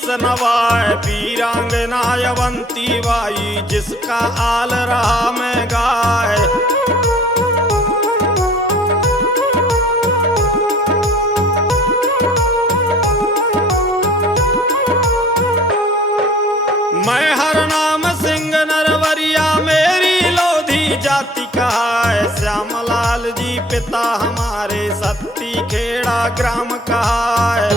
शीस नवाए, वीरांगना अवंती बाई जिसका आल रहा मैं गाए। मैं हर नाम सिंह नरवरिया मेरी लोधी जाति कहाए, श्यामलाल जी पिता हमारे सत्ती खेड़ा ग्राम कहाए।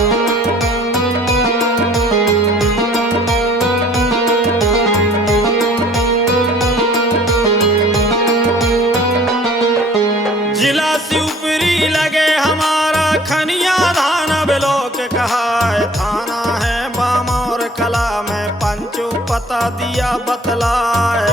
जिला शिवपुरी लगे हमारा खनिया धान ब्लॉक कहाए, थाना है बामौर कला में पंचो पता दिया बतलाए।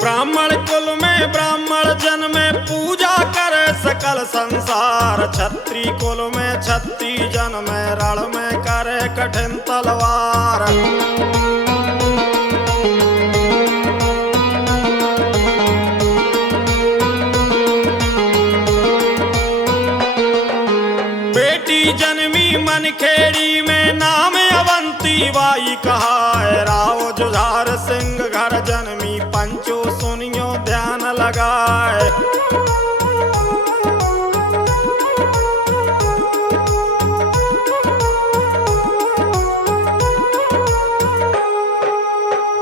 ब्राह्मण कुल में ब्राह्मण जन्मे पूजा करे सकल संसार, छत्री कुल में छत्री जन्मे रण में करे कठिन तलवार। बेटी जन्मी मनखेड़ी में नाम अवंती बाई कहाए, राव जुझार सिंह घर जन्मी पंचो सुनियो ध्यान लगाए।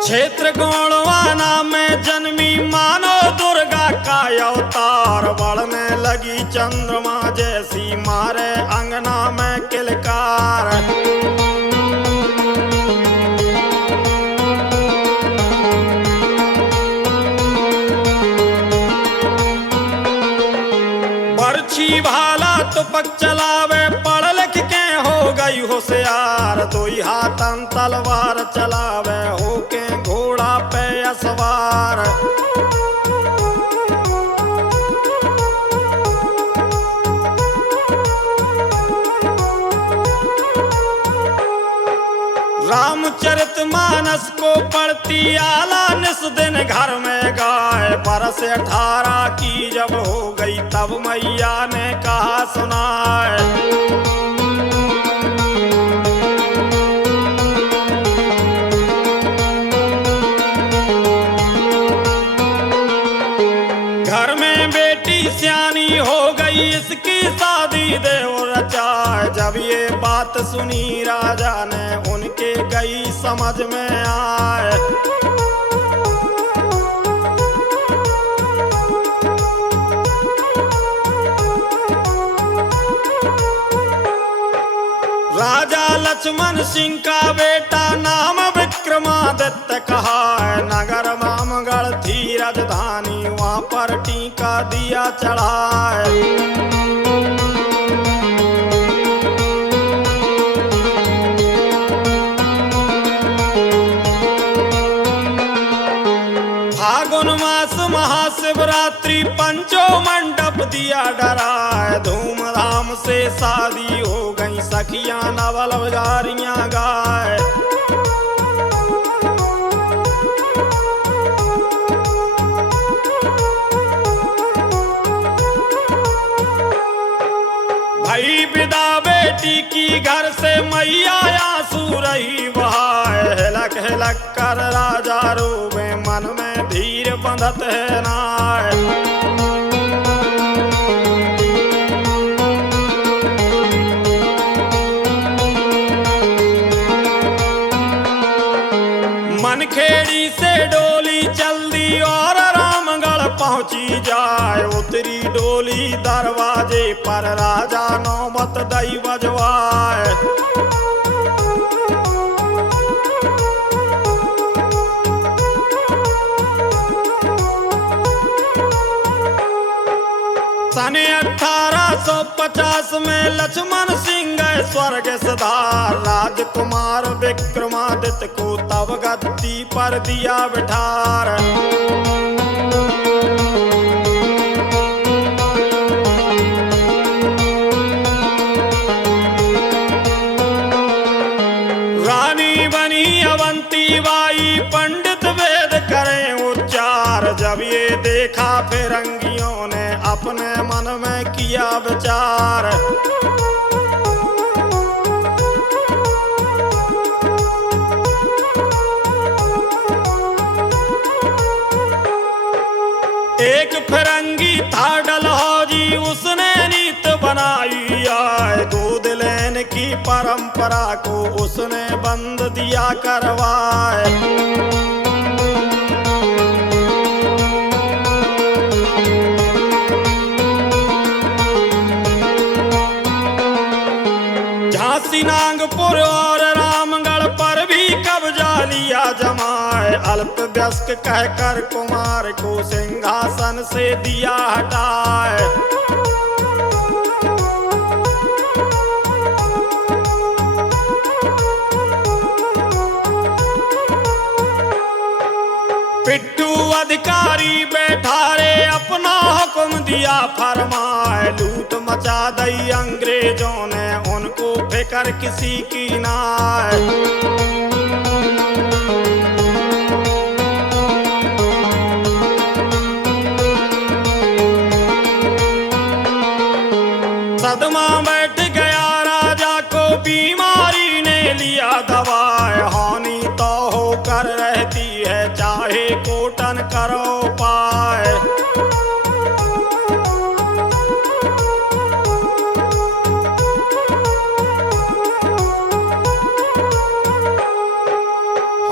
क्षेत्र गोणवाना में जन्मी मानो दुर्गा का अवतार, बढ़ने लगी चंद्रमा जैसी मारे अंगना में किलकार। बरछी भाला तुपक चलावे पढ़ लिख के हो गई होशियार, दोई हाथन तलवार चलावे हो के घोड़ा पे असवार। रामचरितमानस को पढ़ती आला निस दिन घर में गाए, बरस 18 की जब हो गई तब मैया ने कहा सुनाए। घर में बेटी सियानी हो गई इसकी शादी देव रचाए, जब ये बात सुनी राजा ने उनके गई समझ में आए। राजा लक्ष्मण सिंह का बेटा नाम विक्रमादित्य कहाए, नगर मामगढ़ थी राजधानी वहां पर टीका दिया चढ़ाए। फागुन मास महाशिवरात्रि पंचो मंडप दिया डराए, धूमधाम से शादी हो गई सखियां नवल बजारियां गाए। भई विदा बेटी की घर से मैया आंसू रही बहाए, हिलक हिलक कर राजा रोवे मन में धीर बंधत है नाय। मनखेड़ी से डोली चल दी और रामगढ़ पहुंची जाए, उतरी डोली दरवाजे पर राजा नौबत दई बजवाए। सन 1850 में लक्ष्मण सिंह स्वर्ग सुधार, राजकुमार विक्रमादित्य को तब गद्दी पर दिया बिठार। रानी बनी अवंती बाई, पंडित वेद करें उच्चार, जब ये देखा फिरंगियों ने अपने मन में किया विचार। एक फिरंगी था डलहौजी, उसने नीत बनाई आए, गोद लेने की परंपरा को उसने बंद दिया करवाए। झांसी, नागपुर और रामगढ़ पर भी कब्जा लिया जमाए, अल्प व्यस्क कहकर कुमार को सिंहासन से दिया हटाए। पिट्ठू अधिकारी बैठा रे अपना हुक्म दिया फरमाए, लूट मचा दई अंग्रेजों ने उनको फिकर किसी की नाय। सदमा बैठ गया राजा को, बीमारी ने लिया दवाए, हानि तो होकर रहती है चाहे कोटन करो पाए।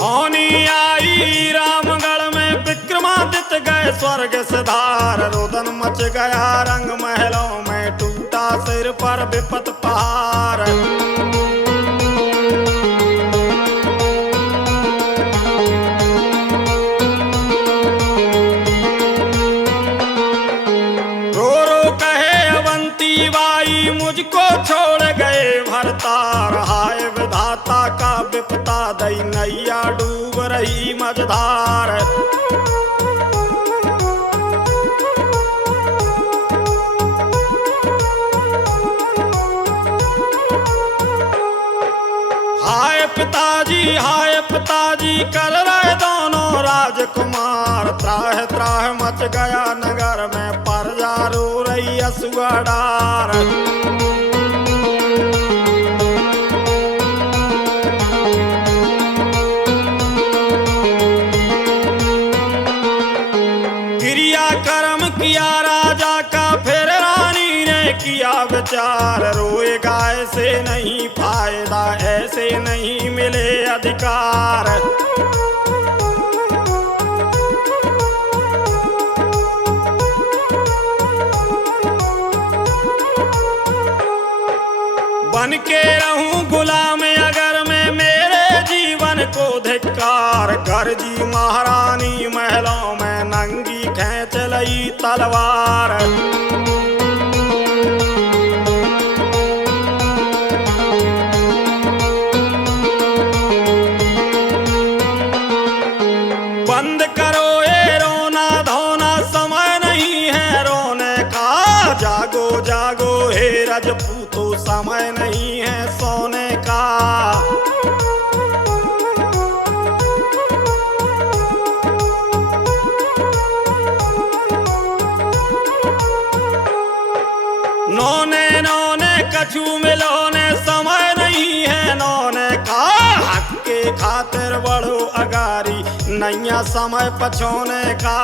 हानि आई रामगढ़ में, विक्रमादित्य गए स्वर्ग सिधार, रोदन मच गया रंग महलों में, टूटा सिर पर विपत पहाड़। रो रो कहे अवंती बाई, मुझको छोड़ गए भरतार, हाय विधाता का विपता दई, नैया डूब रही मझधार। हाय पिताजी कर रहे दोनों राजकुमार, त्राह त्राह मच गया नगर में, प्रजा रो रही असुआ डार। क्रिया कर्म किया राजा का, फिर रानी ने किया विचार, रोएगा ऐसे नहीं फायदा, ऐसे नहीं मिले अधिकार। बन के रहूं गुलाम अगर मैं, मेरे जीवन को धिक्कार, गर्जी महारानी महलों में, नंगी खींच लई तलवार। बंद करो ये रोना धोना, समय नहीं है रोने का, जागो जागो हे रजपूतो, समय नहीं है सोने का। नौने नौने कछु मिलोने, समय नहीं है नौने का, हक के खातिर बढ़ो अगारी, नैया समय पछोने का।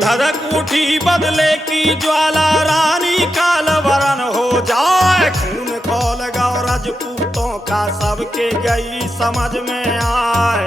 धधक उठी बदले की ज्वाला, रानी काल वरण हो जाए, खून खोल गौ राजपूतों का, सबके गई समझ में आए।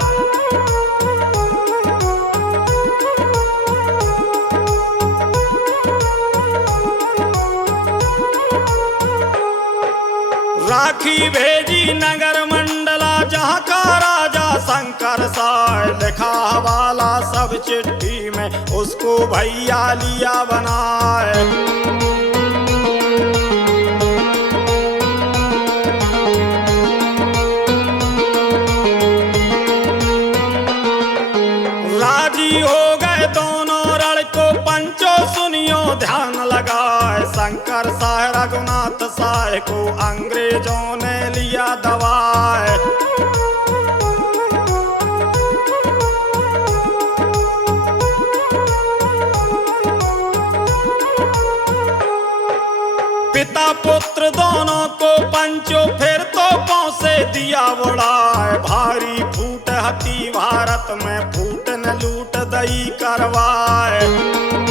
राखी भेजी नगर मंडला, जहाँ का राजा शंकर साय, लिखा हवाला सब चिट्ठी में, उसको भैया लिया बनाए। राजी हो गए दोनों लड़को, पंचो सुनियो ध्यान लगाए, शंकर साय रघुनाथ नाथ शाह को अंग्रेजों ने लिया दबाए। पिता पुत्र दोनों को पंचो फिर तो पौसे दिया उड़ाए। भारी फूट हती भारत में, फूट न लूट दई करवाए।